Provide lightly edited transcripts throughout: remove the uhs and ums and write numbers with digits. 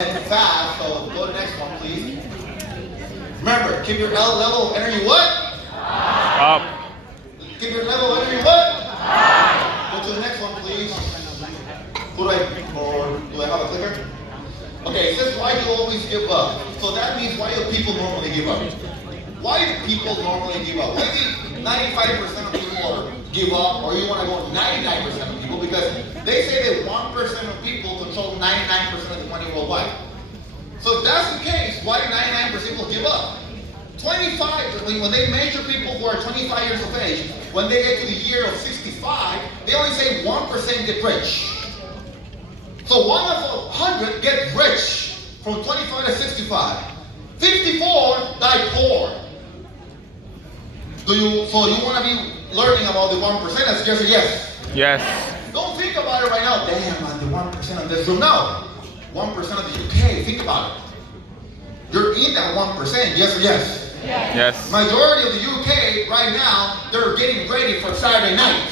Fast, so go to the next one, please. Remember, keep your L level of energy what? Up. Keep your level of energy what? Go to the next one, please. Who do I have a clicker? Okay, it says why do you always give up? So that means why do people normally give up? Why do people normally give up? Maybe 95% of people give up, or you want to go 99% of people, because they say that 1% of people control 99% of the money worldwide. So if that's the case, why do 99% of people give up? 25, when they measure people who are 25 years of age, when they get to the year of 65, they only say 1% get rich. So 1 of 100 get rich from 25 to 65. 54 die poor. So you want to be learning about the 1%? That's yes or yes? Yes. Don't think about it right now. Damn, I'm the 1% of this room. No. 1% of the UK. Think about it. You're in that 1%, yes or yes? Yes. Majority of the UK right now, they're getting ready for Saturday night.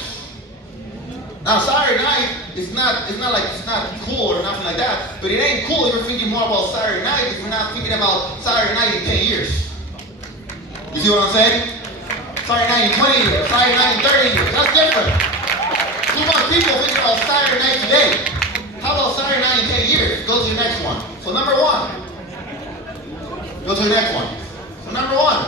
Now Saturday night is not like it's not cool or nothing like that, but it ain't cool if you're thinking more about Saturday night if you're not thinking about Saturday night in 10 years. You see what I'm saying? Saturday night in 20 years, Saturday night in 30 years, that's different. Too much people thinking about Saturday night today. How about Saturday night in 10 years? Go to the next one. So number one. Go to the next one. So number one.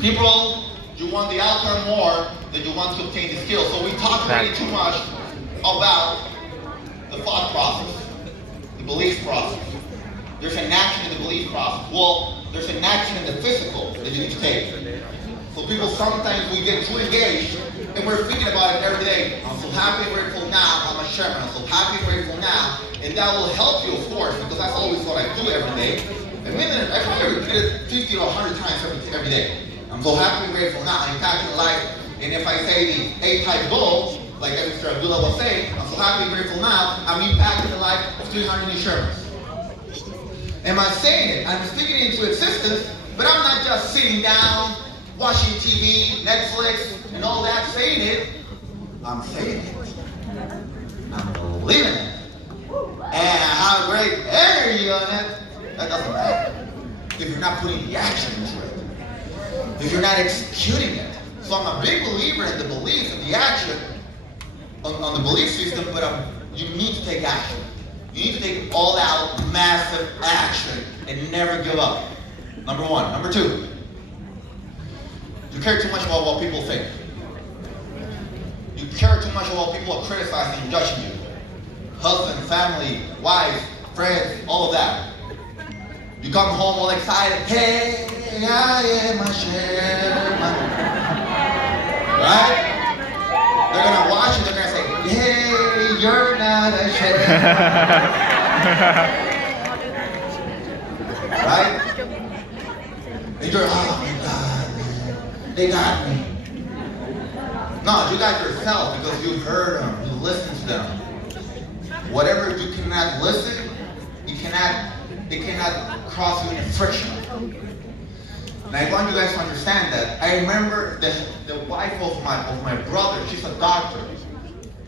People, you want the outcome more than you want to obtain the skill. So we talk way too much about the thought process, the belief process. There's an action in the belief process. Well, there's an action in the physical that you need to take. So people, sometimes we get too engaged and we're thinking about it every day. I'm so happy and grateful now, I'm a shaman. I'm so happy and grateful now. And that will help you, of course, because that's always what I do every day. I probably repeat it 50 to 100 times every day. I'm so happy and grateful now, I'm impacting life. And if I say the 8-type goal, like Mr. Abdullah was saying, I'm so happy and grateful now, I'm impacting the life of 300 new Shermans. Am I saying it? I'm speaking it into existence, but I'm not just sitting down, watching TV, Netflix, and all that, saying it. I'm saying it. I'm believing it. And I have great energy on it. That doesn't matter if you're not putting the action into it. If you're not executing it. So I'm a big believer in the belief and the action on the belief system, but you need to take action. You need to take all out massive action and never give up. Number one. Number two, you care too much about what people think. You care too much about what people are criticizing and judging you. Husband, family, wife, friends, all of that. You come home all excited, hey, I am a Sherman. Right? They're gonna watch you, they're gonna say, hey, you're not a Sherman. Right? And you're, oh my God, man, they got me. No, you got yourself because you heard them, you listened to them. Whatever you cannot listen, it cannot cross you into friction. And I want you guys to understand that. I remember the wife of my brother, she's a doctor.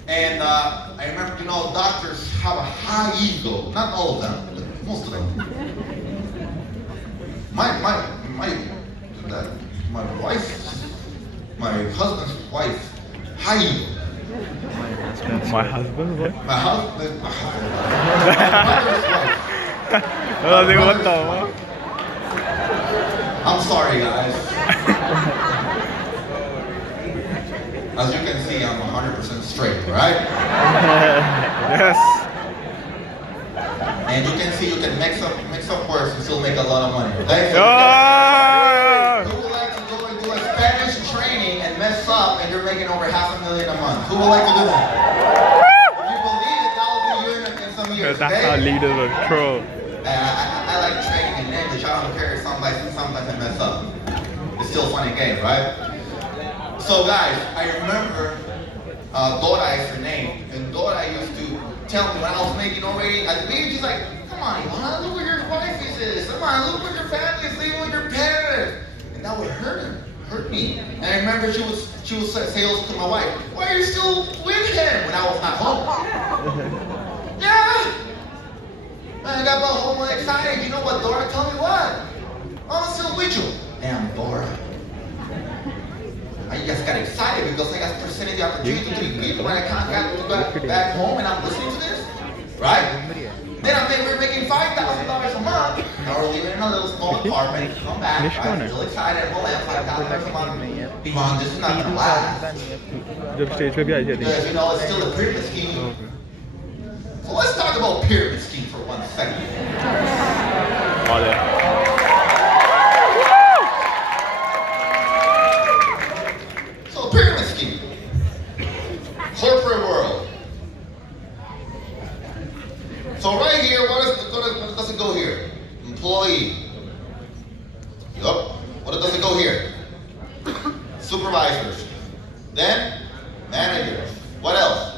And I remember, doctors have a high ego. Not all of them, but most of them. My husband's wife, high ego. My husband? What? My husband. I'm sorry, guys. As you can see, I'm 100% straight, right? Yes. And you can see you can mix up words and still make a lot of money, okay? So who would like to go and do a Spanish training and mess up and you're making over $500,000 a month? Who would like to do that? If you believe it, that will be you in some years, That's okay? how leaders are troll. I like training in English. I don't care if sometimes I mess up. It's still a funny game, right? So guys, I remember Dora is her name, and Dora used to tell me when I was making already at the beginning, she's like, come on, Ivana, look what your wife is. Come on, look what your family is living with your parents. And that would hurt me. And I remember she would say also to my wife, why are you still with him when I was not home? Yeah. Man, I got my home excited. You know what, Dora? Tell me what? I'm still with you. Damn, Dora. I just got excited because I got presented the opportunity to 3 people when I can't get back home and I'm listening to this. Right? Then we're making $5,000 a month. Now we're living in a little small apartment. Come back, right? Real excited. We'll have $5,000 a month. Mom, this is not gonna last. Because, you know, it's still a pyramid scheme. So let's talk about pyramid scheme for 1 second. So pyramid scheme. Corporate world. So right here, what does it go here? Employee. Yup. What does it go here? Supervisors. Then managers. What else?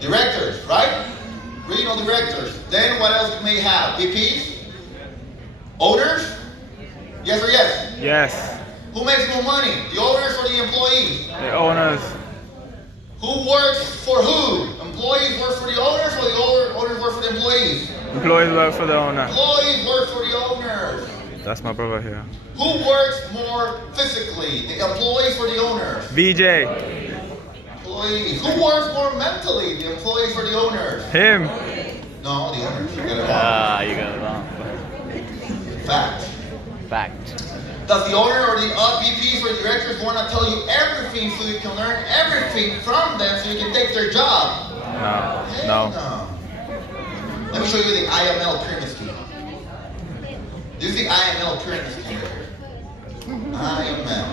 Directors, right? Regional directors. Then what else may have? VPs? Owners? Yes or yes? Yes. Who makes more money? The owners or the employees? The owners. Who works for who? Employees work for the owners or the owners work for the employees? Employees work for the owner. Employees work for the owners. That's my brother here. Who works more physically? The employees or the owners? VJ. Employees. Who works more mentally? The employees or the owners? Him. No, the owners. You got it wrong. You got it wrong. Fact. Fact. Does the owner or the VPs or directors want to tell you everything so you can learn everything from them so you can take their job? No. Let me show you the IML pyramid scheme. This is the IML pyramid scheme right here. IML.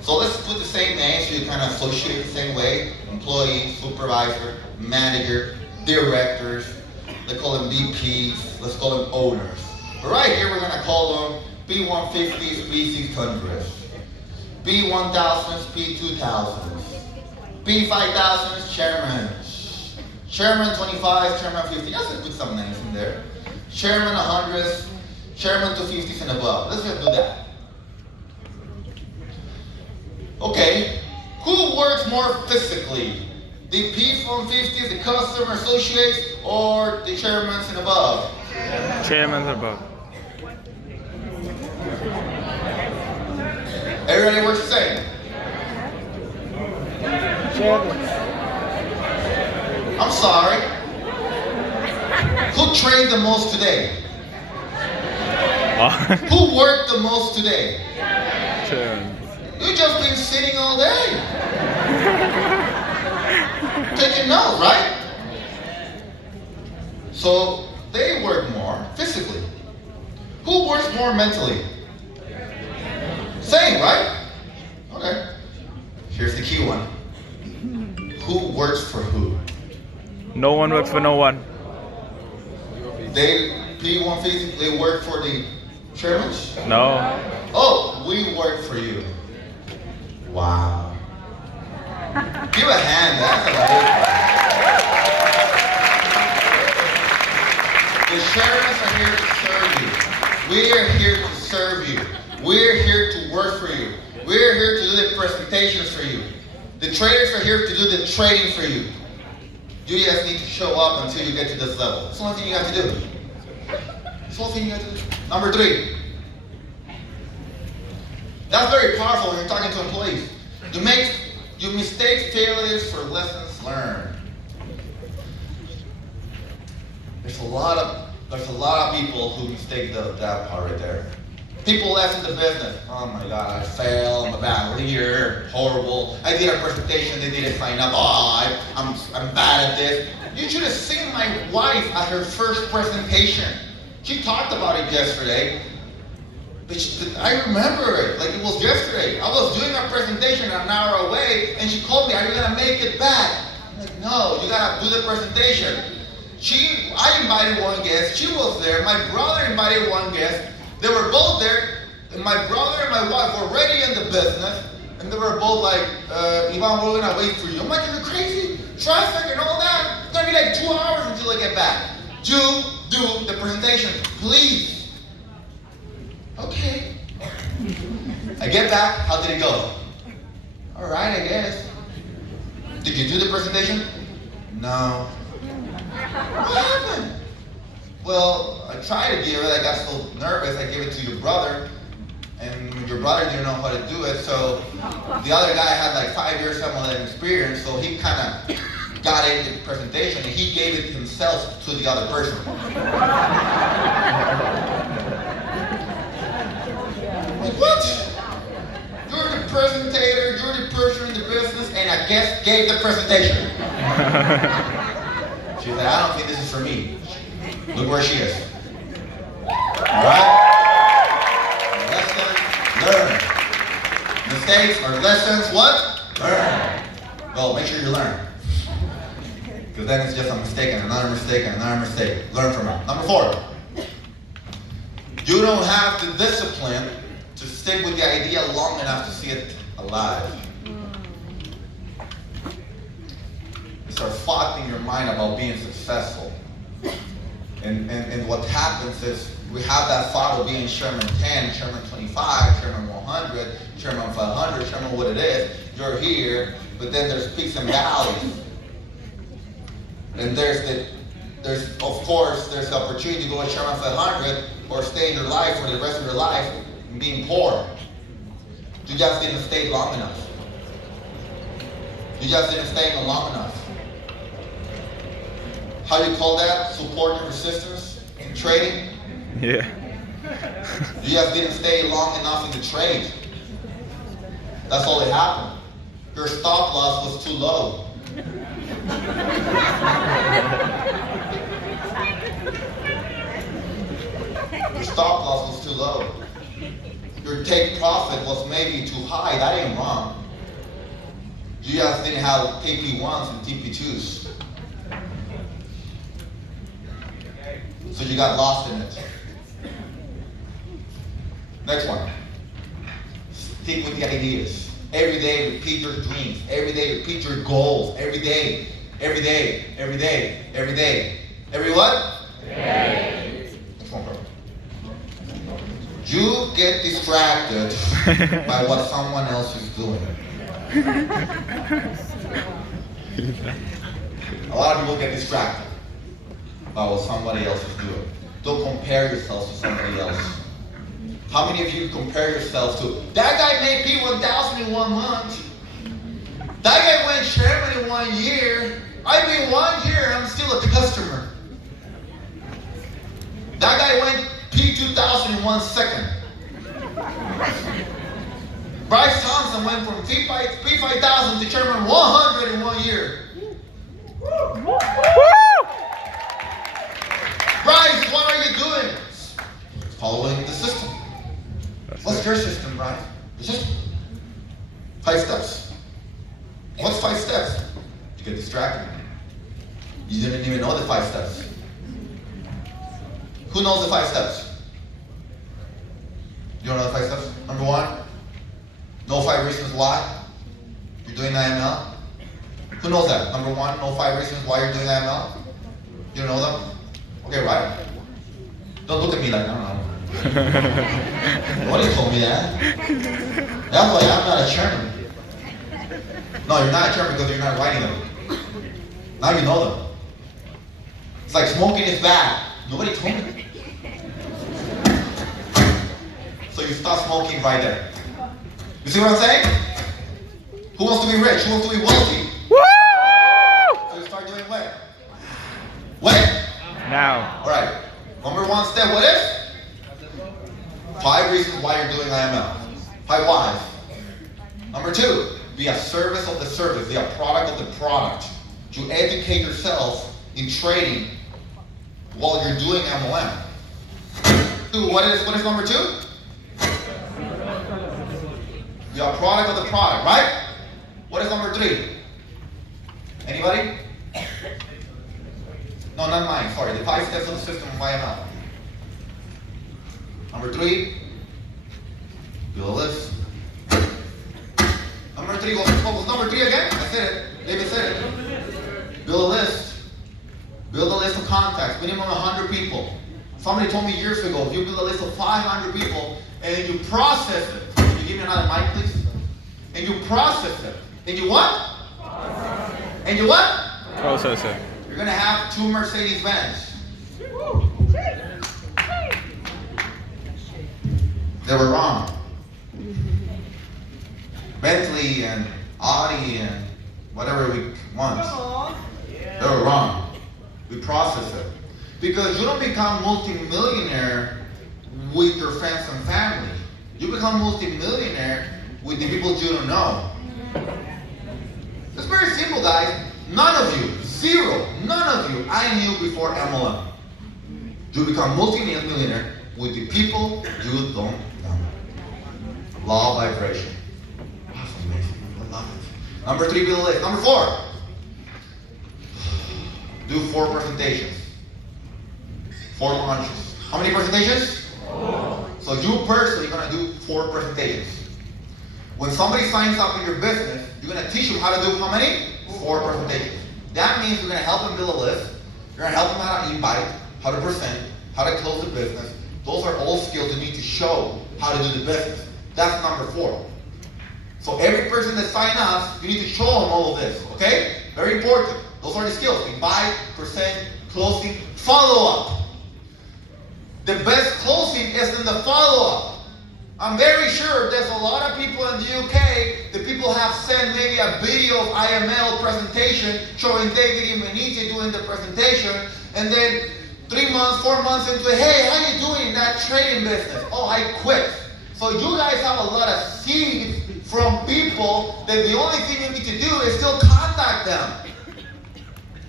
So let's put the same name so you kind of associate the same way. Employee, supervisor, manager, directors. They call them VPs. Let's call them owners. But right here we're going to call them B150s, B600s, B1000s, B2000s, B5000s, chairman, chairman 25s, chairman 50. Let's just put some names in there. Chairman 100s, chairman 250s and above. Let's just do that. Okay, who works more physically? The P150s, the customer associates, or the chairmans and above? Chairman's above. Everybody works the same. I'm sorry. Who trained the most today? Who worked the most today? You just been sitting all day. Taking notes, right? So they work more physically. Who works more mentally? Same, right? Okay. Here's the key one. Who works for who? No one works for no one. They, P150, they work for the chairman? No. Oh, we work for you. Wow. Give a hand, that's amazing. The chairmen are here to serve you. We are here to serve you. We're here to work for you. We're here to do the presentations for you. The traders are here to do the trading for you. You just need to show up until you get to this level. That's the only thing you have to do. That's the only thing you have to do. Number 3. That's very powerful when you're talking to employees. You mistake failures for lessons learned. There's a lot of people who mistake that part right there. People left in the business. Oh my God, I failed. I'm a bad leader. Horrible. I did a presentation. They didn't sign up. Oh, I'm bad at this. You should have seen my wife at her first presentation. She talked about it yesterday. But I remember it like it was yesterday. I was doing a presentation an hour away, and she called me, "Are you gonna make it back?" I'm like, "No, you gotta do the presentation." I invited one guest. She was there. My brother invited one guest. They were both there. And my brother and my wife were already in the business, and they were both like, "Ivan, we're gonna wait for you." I'm like, "You're crazy? Traffic and all that? It's gonna be like 2 hours until I get back. You do the presentation, please." Okay. I get back. How did it go? All right, I guess. Did you do the presentation? No. What happened? Well, I tried to give it, I got so nervous, I gave it to your brother, and your brother didn't know how to do it, so the other guy had like 5 years of experience, so he kind of got into the presentation, and he gave it himself to the other person. Like, what? You're the presentator, you're the person in the business, and I guess gave the presentation. She said, I don't think this is for me. Look where she is. Alright? Lesson learn. Mistakes are lessons, what? Learn. Well, make sure you learn. Because then it's just a mistake and another mistake and another mistake. Learn from it. Number 4. You don't have the discipline to stick with the idea long enough to see it alive. You start fighting your mind about being successful. And what happens is we have that thought of being Sherman 10, Sherman 25, Sherman 100, Sherman 500, Sherman what it is. You're here, but then there's peaks and valleys. And there's of course the opportunity to go to Sherman 500 or stay in your life for the rest of your life and being poor. You just didn't stay long enough. You just didn't stay long enough. How you call that? Support and resistance in trading? Yeah. You just didn't stay long enough in the trade. That's all that happened. Your stop loss was too low. Your stop loss was too low. Your take profit was maybe too high. That ain't wrong. You just didn't have TP1s and TP2s. So you got lost in it. Next one. Stick with the ideas. Every day repeat your dreams. Every day repeat your goals. Every day. Every day. Every day. Every day. Every what? Day. Next one, bro. You get distracted by what someone else is doing. A lot of people get distracted by what somebody else is doing. Don't compare yourself to somebody else. How many of you compare yourselves to, that guy made P1000 in 1 month. That guy went Sherman in 1 year. I've been 1 year, I'm still at the customer. That guy went P2000 in 1 second. Bryce Thompson went from P5000 to Sherman 100 in 1 year. Bryce, what are you doing? Following the system. What's your system, Bryce? The system. 5 steps. What's 5 steps? You get distracted. You didn't even know the 5 steps. Who knows the 5 steps? You don't know the 5 steps? Number 1, know 5 reasons why you're doing IML. Who knows that? Number 1, know 5 reasons why you're doing IML. You don't know them? Okay, right? Don't look at me like, I don't know. Nobody told me that. That's why I'm not a chairman. No, you're not a chairman because you're not writing them. Now you know them. It's like smoking is bad. Nobody told me. So you stop smoking right there. You see what I'm saying? Who wants to be rich? Who wants to be wealthy? Woo! So you start doing what? When? Now. Alright. Number 1 step, what is? 5 reasons why you're doing IML. 5 whys. Number 2, be a service of the service, be a product of the product. To educate yourself in trading while you're doing MLM. What is number 2? Be a product of the product, right? What is number 3? Anybody? No, not mine, sorry. The 5 steps of the system of IML. Number 3, build a list. Number 3, what was number 3 again? I said it. David said it. Build a list. Build a list of contacts, minimum 100 people. Somebody told me years ago, if you build a list of 500 people and you process it, can you give me another mic, please? And you process it. And you what? And you what? Process it. You're going to have 2 Mercedes-Benz. They were wrong. Bentley and Audi and whatever we want. They were wrong. We process it. Because you don't become multi-millionaire with your friends and family. You become multi-millionaire with the people you don't know. It's very simple, guys. None of you, zero, none of you I knew before MLM. You become multi-millionaire with the people you don't know. Law of vibration. That's amazing. I love it. Number 3, build a list. Number 4, do 4 presentations. 4 launches. How many presentations? 4. So you personally are going to do 4 presentations. When somebody signs up in your business, you're going to teach them how to do how many? 4 presentations. That means you're going to help them build a list. You're going to help them how to invite, how to present, how to close the business. Those are all skills you need to show how to do the business. That's number 4. So every person that signs up, you need to show them all of this, okay? Very important. Those are the skills. Invite, present, closing, follow-up. The best closing is in the follow-up. I'm very sure there's a lot of people in the UK that people have sent maybe a video of IML presentation showing David and Benita doing the presentation, and then 3 months, 4 months into it, hey, how you doing in that trading business? Oh, I quit. So you guys have a lot of seeds from people that the only thing you need to do is still contact them.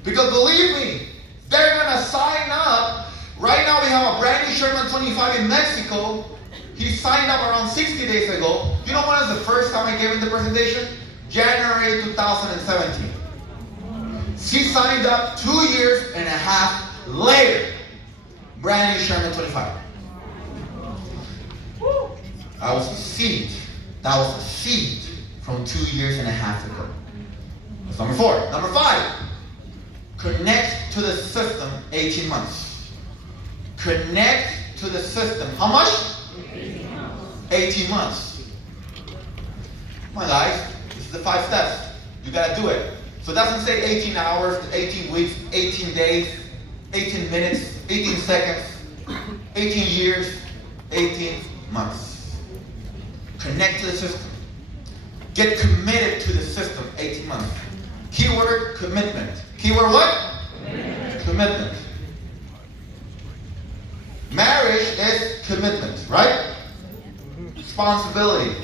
Because believe me, they're going to sign up. Right now we have a brand new Sherman 25 in Mexico. He signed up around 60 days ago. You know when was the first time I gave him the presentation? January 2017. He signed up 2 years and a half later. Brand new Sherman 25. That was a seed. That was a seed from 2 years and a half ago. That's number 4. Number 5. Connect to the system 18 months. Connect to the system. How much? 18 months. Come on, guys. This is the 5 steps. You gotta do it. So it doesn't say 18 hours, 18 weeks, 18 days, 18 minutes, 18 seconds, 18 years, 18 months. Connect to the system. Get committed to the system 18 months. Keyword, commitment. Keyword what? Commitment. Marriage is commitment, right? Responsibility.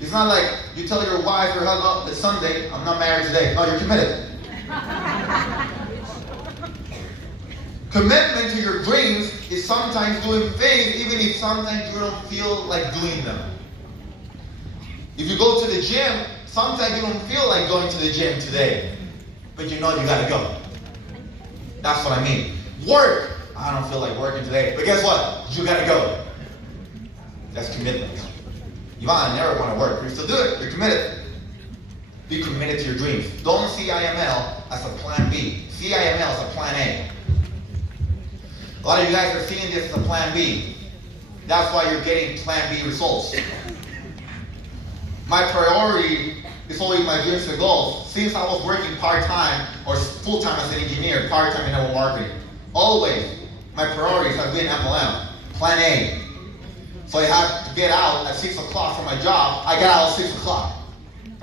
It's not like you tell your wife or husband, oh, it's Sunday, I'm not married today. No, you're committed. Commitment to your dreams is sometimes doing things even if sometimes you don't feel like doing them. If you go to the gym, sometimes you don't feel like going to the gym today, but you know you gotta go. That's what I mean. Work. I don't feel like working today, but guess what? You gotta go. That's commitment. Yvonne, I never want to work. You still do it. You're committed. Be committed to your dreams. Don't see IML as a plan B. See IML as a plan A. A lot of you guys are seeing this as a plan B. That's why you're getting plan B results. My priority is always my dreams and goals. Since I was working part-time or full-time as an engineer, part-time in network marketing, always my priorities have been MLM, plan A. So I have to get out at 6 o'clock from my job. I get out at 6 o'clock.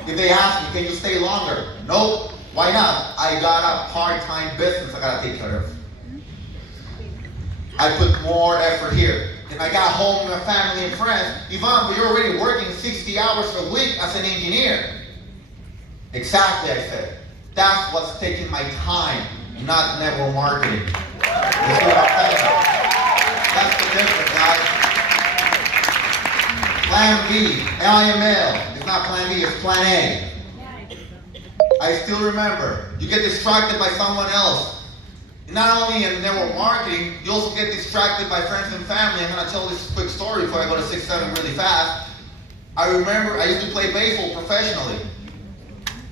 If they ask me, can you stay longer? Nope. Why not? I got a part-time business I gotta take care of. I put more effort here. Then I got home with my family and friends. Yvonne, but you're already working 60 hours a week as an engineer. Exactly, I said. That's what's taking my time, not network marketing. You see what I'm saying? That's the difference, guys. Plan B, LIML. It's not plan B, it's plan A. I still remember, you get distracted by someone else. Not only in network marketing, you also get distracted by friends and family. I'm going to tell this quick story before I go to 6-7 really fast. I remember I used to play baseball professionally.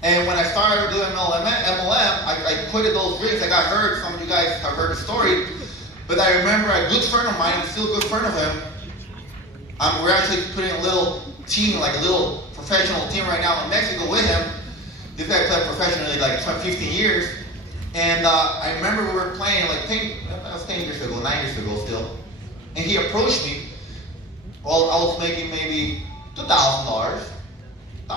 And when I started doing MLM, I quitted those dreams. I got hurt. Some of you guys have heard the story. But I remember a good friend of mine, I'm still a good friend of him. We're actually putting a little team, like a little professional team right now in Mexico with him. This guy played professionally like 15 years. And I remember we were playing like that was 10 years ago, 9 years ago still. And he approached me. Well, I was making maybe $2,000, $1,000 a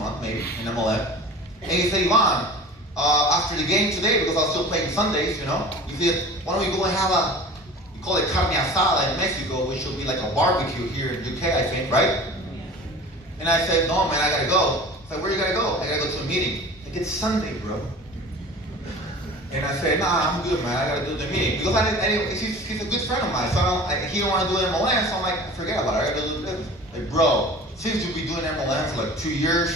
month maybe in MLM. And he said, Ivan, after the game today, because I was still playing Sundays, you know, he said, why don't we go and have you call it carne asada in Mexico, which will be like a barbecue here in UK, I think, right? And I said, no, man, I gotta go. I said, where you gotta go? I gotta go to a meeting. Like, it's Sunday, bro. And I said, nah, I'm good, man. I gotta do the meeting. Because he's a good friend of mine, so he don't want to do MLM, so I'm like, forget about it. I gotta do this. Like, bro, since you've been doing MLM for like 2 years,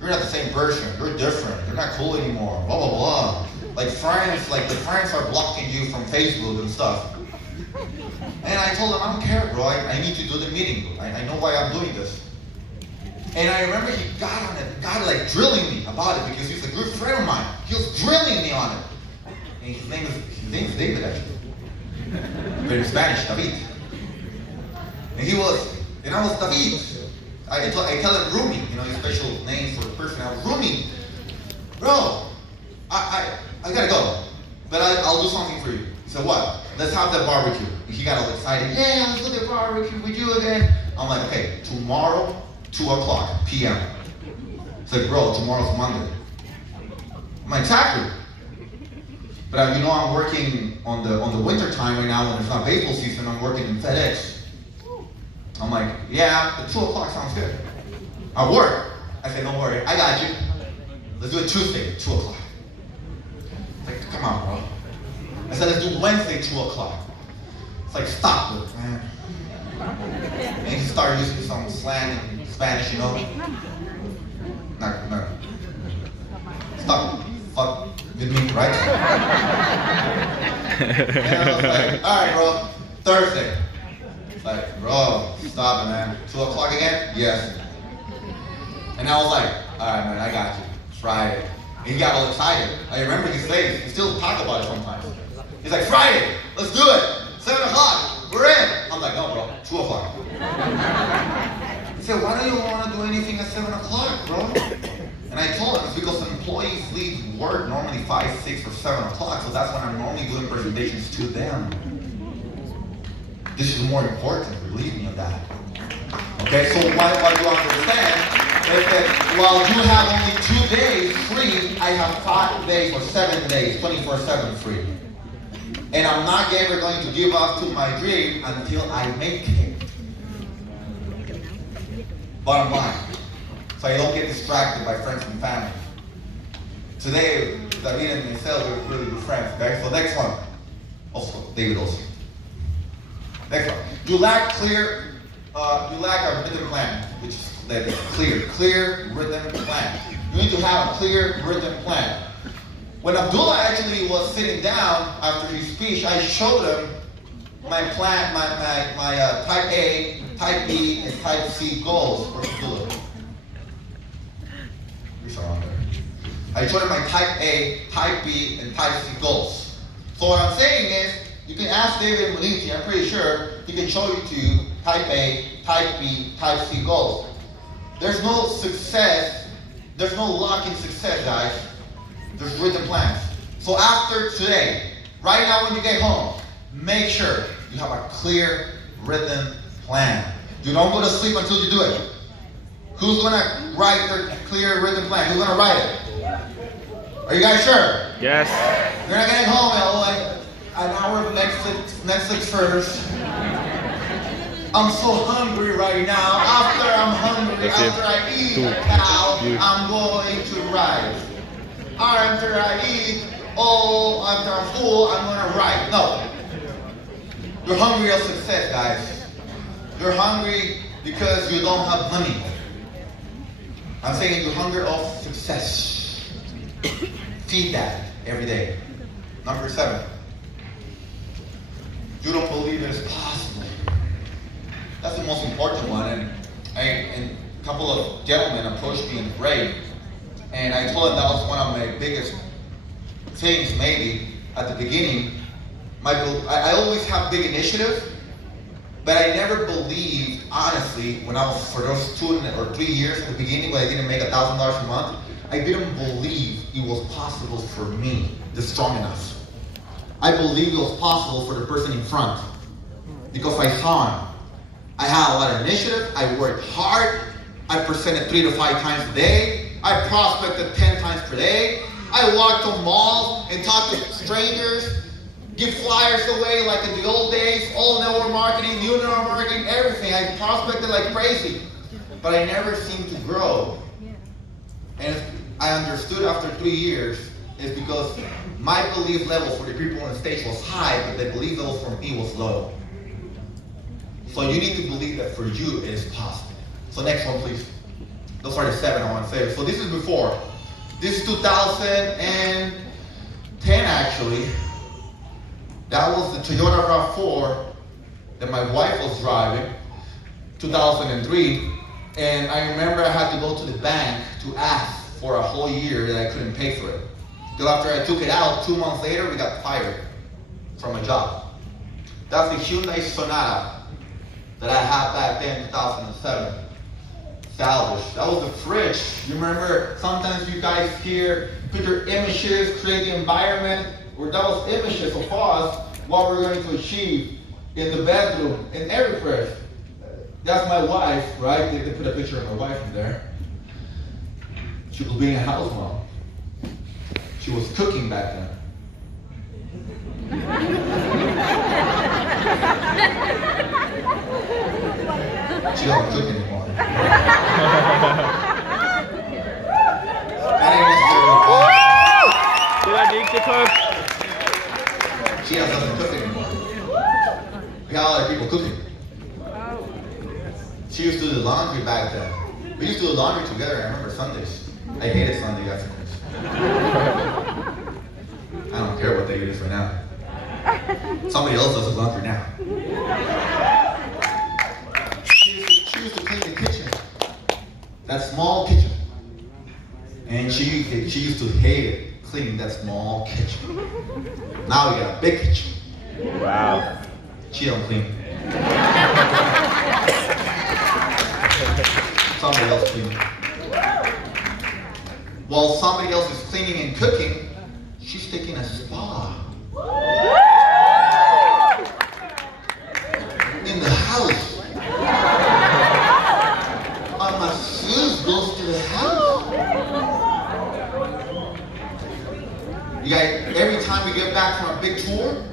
you're not the same person. You're different. You're not cool anymore. Blah, blah, blah. Like the friends are blocking you from Facebook and stuff. And I told him, I don't care, bro. I need to do the meeting. I know why I'm doing this. And I remember he got like drilling me about it because he's a good friend of mine. He was drilling me on it. And his name is David, actually. But in Spanish, David. And I was David. I tell him Rumi, you know, his special name for the person. I was Rumi. Bro, I gotta go. But I'll do something for you. He said, what? Let's have the barbecue. And he got all excited. Yeah, let's do the barbecue with you again. I'm like, okay, tomorrow, 2:00 p.m. He's like, bro, tomorrow's Monday. I'm like, exactly. But you know, I'm working on the winter time right now when it's not baseball season. I'm working in FedEx. I'm like, yeah, the 2:00 sounds good. I work. I said, don't worry, I got you. Let's do it Tuesday, 2:00. Like, come on, bro. I said, let's do Wednesday, 2:00. It's like, stop it, man. And he started using some slang in Spanish, you know. No. Stop. Fuck with me, right? And I was like, all right, bro. Thursday. It's like, bro, stop it, man. 2:00 again? Yes. And I was like, all right, man, I got you. Friday. And he got all excited. I remember his face. He still talk about it sometimes. He's like, Friday, let's do it. 7:00, we're in. I'm like, no, bro, 2:00. He said, why don't you want to do anything at 7:00, bro? And I told him it's because employees leave work normally 5, 6, or 7:00, so that's when I'm normally doing presentations to them. This is more important, believe me on that. Okay, so what you understand is that while you have only 2 days free, I have 5 days or 7 days, 24/7 free. And I'm not ever going to give up to my dream until I make it. Bottom line. So I don't get distracted by friends and family. Today, David and myself are really good friends, okay? So next one. Also, David also. Next one. You lack a written plan, which is that is clear written plan. You need to have a clear written plan. When Abdullah actually was sitting down after his speech, I showed him my plan, my type A, type B, and type C goals for Abdullah. I showed him my type A, type B, and type C goals. So what I'm saying is, you can ask David Malinti, I'm pretty sure he can show you to type A, type B, type C goals. There's no success, there's no luck in success, guys. There's written plans. So after today, right now when you get home, make sure you have a clear written plan. You don't go to sleep until you do it. Who's gonna write their clear written plan? Who's gonna write it? Are you guys sure? Yes. You're not getting home at like an hour of Netflix first. I'm so hungry right now. After I'm hungry, after I eat a cow, I'm going to write. After I eat, after I'm full, I'm gonna write. No. You're hungry of success, guys. You're hungry because you don't have money. I'm saying you're hungry of success. Feed that every day. Number 7. You don't believe it is possible. That's the most important one. And a couple of gentlemen approached me in break, and I told them that was one of my biggest things maybe at the beginning. I always have big initiatives, but I never believed, honestly, when I was, for those 2 or 3 years at the beginning when I didn't make $1,000 a month, I didn't believe it was possible for me, to strong enough. I believed it was possible for the person in front, because I saw him. I had a lot of initiative. I worked hard. I presented 3 to 5 times a day. I prospected 10 times per day. I walked to malls and talked to strangers, give flyers away like in the old days, old network marketing, new network marketing, everything. I prospected like crazy, but I never seemed to grow. And I understood after 3 years is because my belief level for the people on the stage was high, but the belief level for me was low. So you need to believe that for you it is possible. So next one, please. Those are the 7 I want to say. So this is before. This is 2010 actually. That was the Toyota RAV4 that my wife was driving, 2003. And I remember I had to go to the bank to ask for a whole year that I couldn't pay for it. Because after I took it out, 2 months later, we got fired from a job. That's the Hyundai Sonata that I had back then in 2007. Salvage. That was the fridge. You remember sometimes you guys here put your images, create the environment, where that was images of us, what we're going to achieve in the bedroom, in every fridge. That's my wife, right? They put a picture of my wife in there. She was being a house mom. She was cooking back then. She don't cook anymore. That ain't necessarily bad. Did I need to cook? She has nothing cooking anymore. We got a lot of people cooking. She used to do the laundry back then. We used to do the laundry together, I remember Sundays. I hated Sunday afternoons. I don't care what day it is right now. Somebody else does the laundry now. She used to clean the kitchen. That small kitchen. And she used to hate it, cleaning that small kitchen. Now we got a big kitchen. Wow. She don't clean. Somebody else cleaning. While somebody else is cleaning and cooking, she's taking a spa. In the house. My masseuse goes to the house. You guys, every time we get back from a big tour,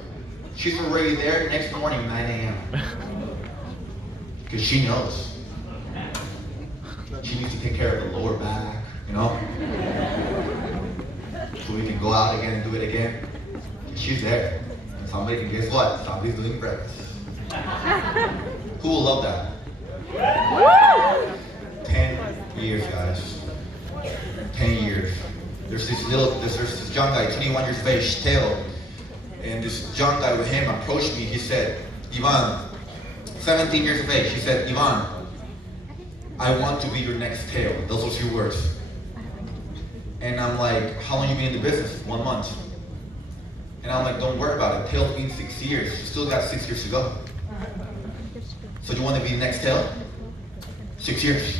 she's already there next morning, 9 a.m. Because she knows. She needs to take care of the lower back, you know? So we can go out again and do it again. She's there. And somebody can, guess what? Somebody's doing breakfast. Who will love that? 10 years, guys. 10 years. There's this young guy, 21 years of age, Teo. And this young guy with him approached me. He said, Ivan, 17 years of age. He said, Ivan, I want to be your next Teo. Those were 2 words. And I'm like, how long you been in the business? 1 month. And I'm like, don't worry about it. Teo's been 6 years. You still got 6 years to go. So you want to be the next Teo? 6 years.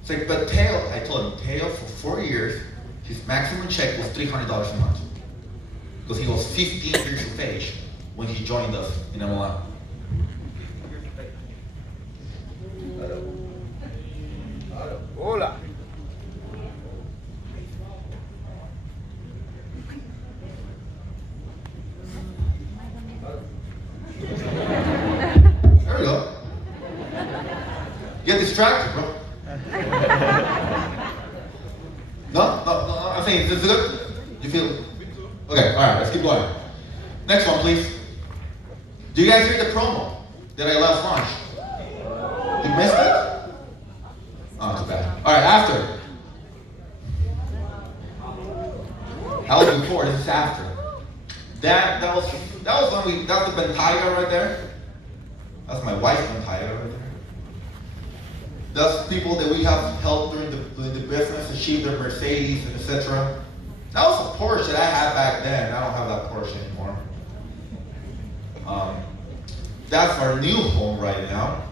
It's like, but Teo, I told him, Teo for 4 years, his maximum check was $300 a month. Because he was 15 years of age when he joined us in MLM. Hola. There we go. Get distracted, bro. No, I think this is good. You feel? Okay, all right, let's keep going. Next one, please. Do you guys hear the promo that I last launched? You missed it? Oh, too bad. All right, after. That was before. This is after. That was when we. That's the Bentayga right there. That's my wife's Bentayga right there. That's people that we have helped during the business achieve their Mercedes and etc. That was a Porsche that I had back then. I don't have that Porsche anymore. That's our new home right now.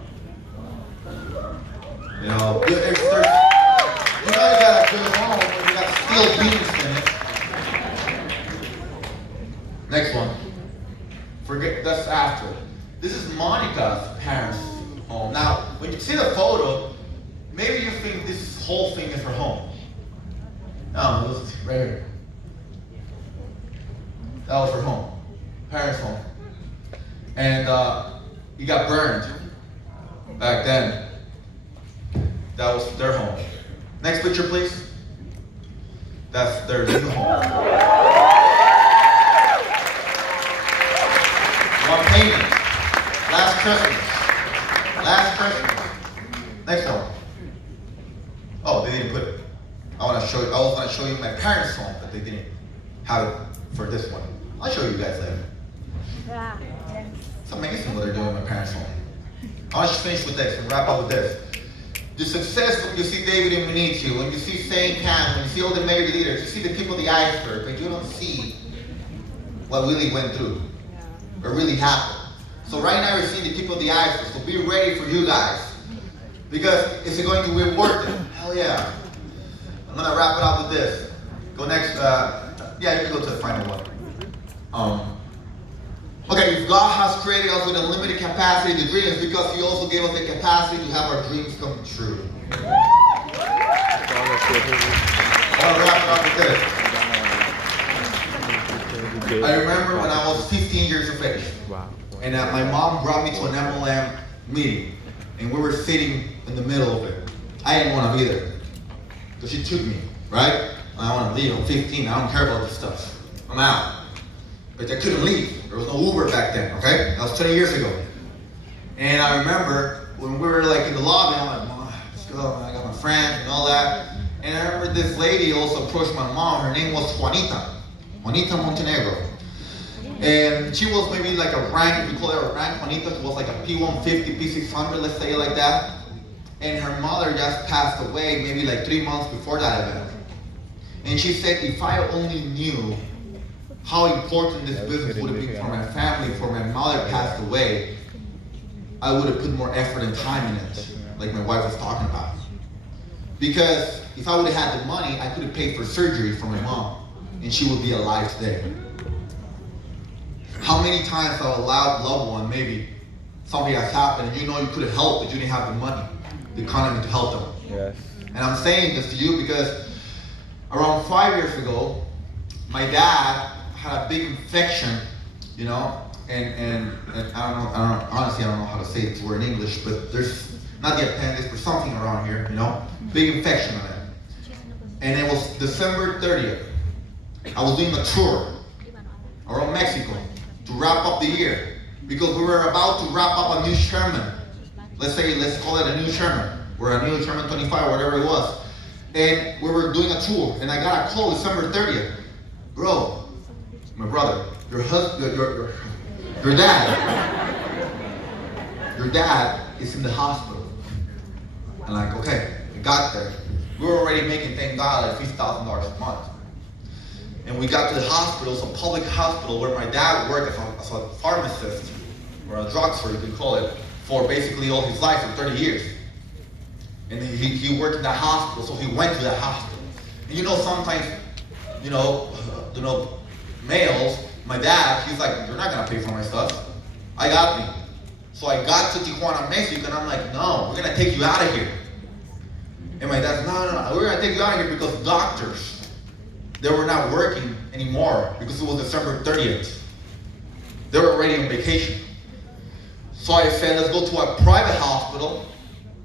You know, you got a good home when you got steel beams in it. Next one. Forget, that's after. This is Monica's parents' home. Now, when you see the photo, maybe you think this whole thing is her home. No, it was right here. That was her home, parents' home. And he got burned back then. That was their home. Next picture, please. That's their new home. One payment. Last Christmas. Last Christmas. Next one. Oh, they didn't put it. I was going to show you my parents' home, but they didn't have it for this one. I'll show you guys later. It's amazing what they're doing in my parents' home. I'll just finish with this and wrap up with this. The success when you see David and Benicio, when you see Saint Cam, when you see all the major leaders, you see the tip of the iceberg, but you don't see what really went through or really happened. So right now you're seeing the tip of the iceberg, so be ready for you guys. Because is it going to be worth it? Hell yeah. I'm gonna wrap it up with this. Go next, yeah, you can go to the final one. Okay, if God has created us with unlimited capacity to dream, it's because He also gave us the capacity to have our dreams come true. I want to wrap it up with this. I remember when I was 15 years of age, and my mom brought me to an MLM meeting, and we were sitting in the middle of it. I didn't want to be there, so she took me, right? I want to leave, I'm 15, I don't care about this stuff. I'm out. But I couldn't leave. There was no Uber back then, okay? That was 20 years ago. And I remember when we were like in the lobby, I'm like, Mom, let's go, I got my friends and all that. And I remember this lady also approached my mom. Her name was Juanita Montenegro. And she was maybe like a rank, if you call her a rank, Juanita, she was like a P150, P600, let's say it like that. And her mother just passed away maybe like 3 months before that event. And she said, if I only knew how important this business would have been for my family, before my mother passed away, I would have put more effort and time in it, like my wife was talking about. Because if I would have had the money, I could have paid for surgery for my mom, and she would be alive today. How many times have a loved one, maybe something has happened, and you know you could have helped, but you didn't have the money, the economy to help them. Yes. And I'm saying this to you because around 5 years ago, my dad had a big infection, you know, and I don't know, honestly, I don't know how to say this word in English, but there's not the appendix, but something around here, you know, big infection on it. And it was December 30th. I was doing a tour around Mexico to wrap up the year because we were about to wrap up a new Sherman. Let's call it a new Sherman, or a new Sherman 25, or whatever it was. And we were doing a tour, and I got a call December 30th. Bro, my brother, your dad is in the hospital. I'm like, okay, we got there. We were already making, thank God, like $50,000 a month. And we got to the hospital, it's a public hospital where my dad worked as a pharmacist, or a drugstore, you could call it, for basically all his life, for 30 years. And he worked in that hospital, so he went to that hospital. And you know, sometimes, you know, males, my dad, he's like, you're not gonna pay for my stuff. I got me. So I got to Tijuana, Mexico, and I'm like, no, we're gonna take you out of here. And my dad's, no, we're gonna take you out of here because doctors, they were not working anymore because it was December 30th. They were already on vacation. So I said, let's go to a private hospital.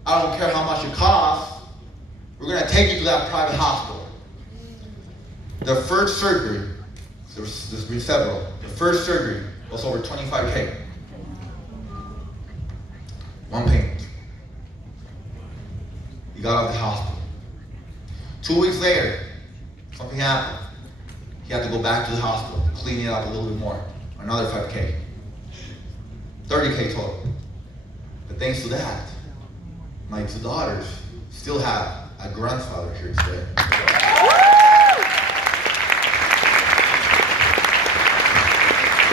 I don't care how much it costs. We're gonna take you to that private hospital. The first surgery, there's been several. The first surgery was over $25K. One payment. He got out of the hospital. 2 weeks later, something happened. He had to go back to the hospital to clean it up a little bit more. Another $5K. $30K total. But thanks to that, my 2 daughters still have a grandfather here today.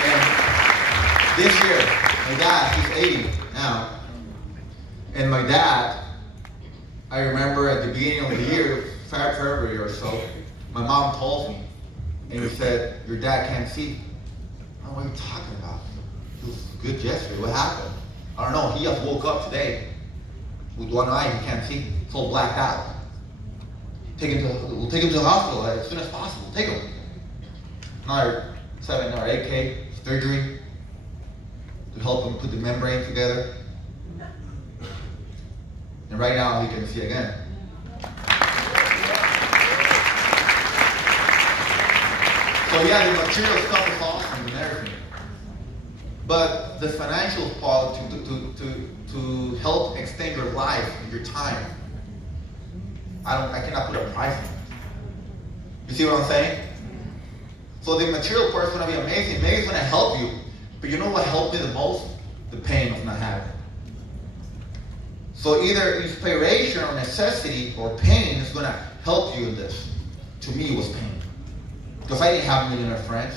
And this year, my dad, he's 80 now. And my dad, I remember at the beginning of the year, February or so, my mom told me, and he said, your dad can't see. Oh, what are you talking about? He was good yesterday. What happened? I don't know. He just woke up today with one eye. He can't see. It's all blacked out. We'll take him to the hospital as soon as possible. Take him. Another 7 or 8K surgery to help him put the membrane together. And right now he can see again. So yeah, the material stuff is awesome and everything. But the financial part to help extend your life and your time, I cannot put a price on it. You see what I'm saying? So the material part is going to be amazing. Maybe it's going to help you. But you know what helped me the most? The pain of not having it. So either inspiration or necessity or pain is going to help you in this. To me, it was pain. Because I didn't have millionaire friends.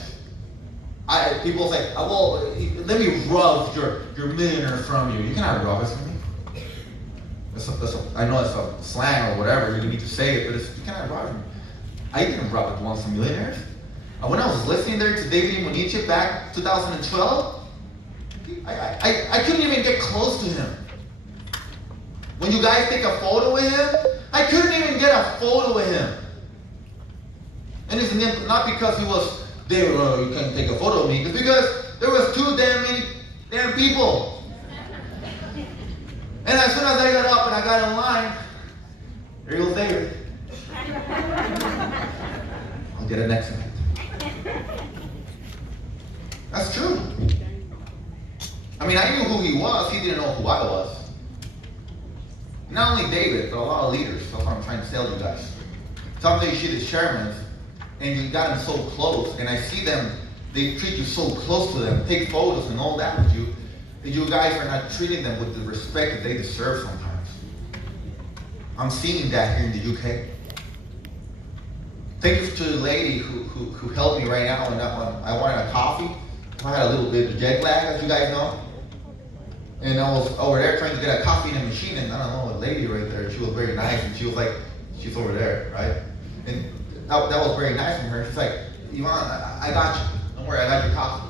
People say, oh, well, let me rub your millionaire from you. You cannot rub it from me. I know it's a slang or whatever, you need to say it, but you cannot rub it from me. I didn't rub it once from millionaires. When I was listening there to David Moniche back 2012, I couldn't even get close to him. When you guys take a photo with him, I couldn't even get a photo with him. And it's not because he was there, you can't take a photo of me, it's because there was too damn people. And as soon as I got up and I got in line, here goes David. I'll get an next event. That's true. I mean, I knew who he was, he didn't know who I was. Not only David, but a lot of leaders. That's what I'm trying to tell you guys. Sometimes you see the chairmen, and you got them so close, and I see them, they treat you so close to them, take photos and all that with you, that you guys are not treating them with the respect that they deserve sometimes. I'm seeing that here in the UK. Thank you to the lady who helped me right now, and I wanted a coffee. I had a little bit of jet lag, as you guys know. And I was over there trying to get a coffee in a machine, and I don't know, a lady right there, she was very nice, and she was like, she's over there, right? And that was very nice from her. She's like, Ivan, I got you. Don't worry, I got your coffee.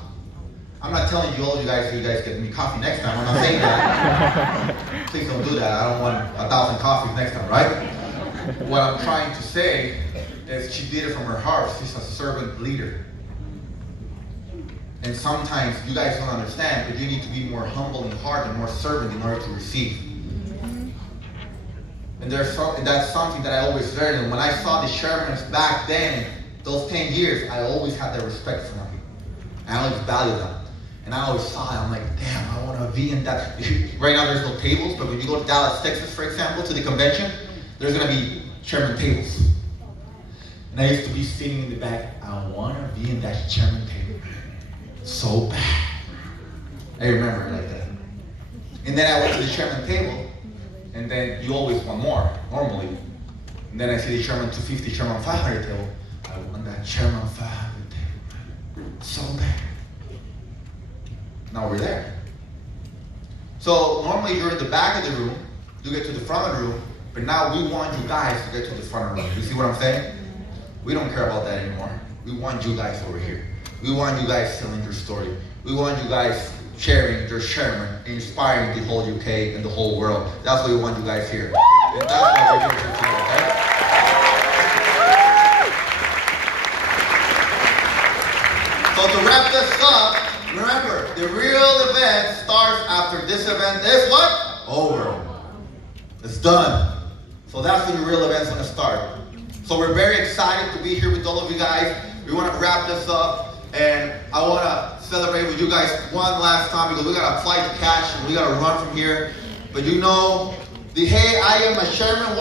I'm not telling you all you guys get me coffee next time. I'm not saying that. Please don't do that. I don't want 1,000 coffees next time, right? What I'm trying to say is she did it from her heart. She's a servant leader. And sometimes you guys don't understand, but you need to be more humble in heart and more servant in order to receive. And that's something that I always learned. And when I saw the Shermans back then, those 10 years, I always had that respect for them. I always valued them. And I always saw it, I'm like, damn, I want to be in that. Right now there's no tables, but when you go to Dallas, Texas, for example, to the convention, there's going to be Sherman tables. And I used to be sitting in the back, I want to be in that Sherman table. So bad. I remember it like that. And then I went to the Sherman table, and then you always want more, normally. And then I see the Sherman 250, Sherman 500 table. I want that Sherman 500 table. So bad. Now we're there. So normally you're in the back of the room, you get to the front of the room, but now we want you guys to get to the front of the room. You see what I'm saying? We don't care about that anymore. We want you guys over here. We want you guys telling your story. We want you guys sharing your Sherman, inspiring the whole UK and the whole world. That's what we want you guys here. And that's what we're doing today, okay? So to wrap this up, remember, the real event starts after this event is what? Over. It's done. So that's when the real event's gonna start. So we're very excited to be here with all of you guys. We want to wrap this up, and I want to celebrate with you guys one last time because we got a flight to catch and we got to run from here. But you know, the hey, I am a Sherman. Why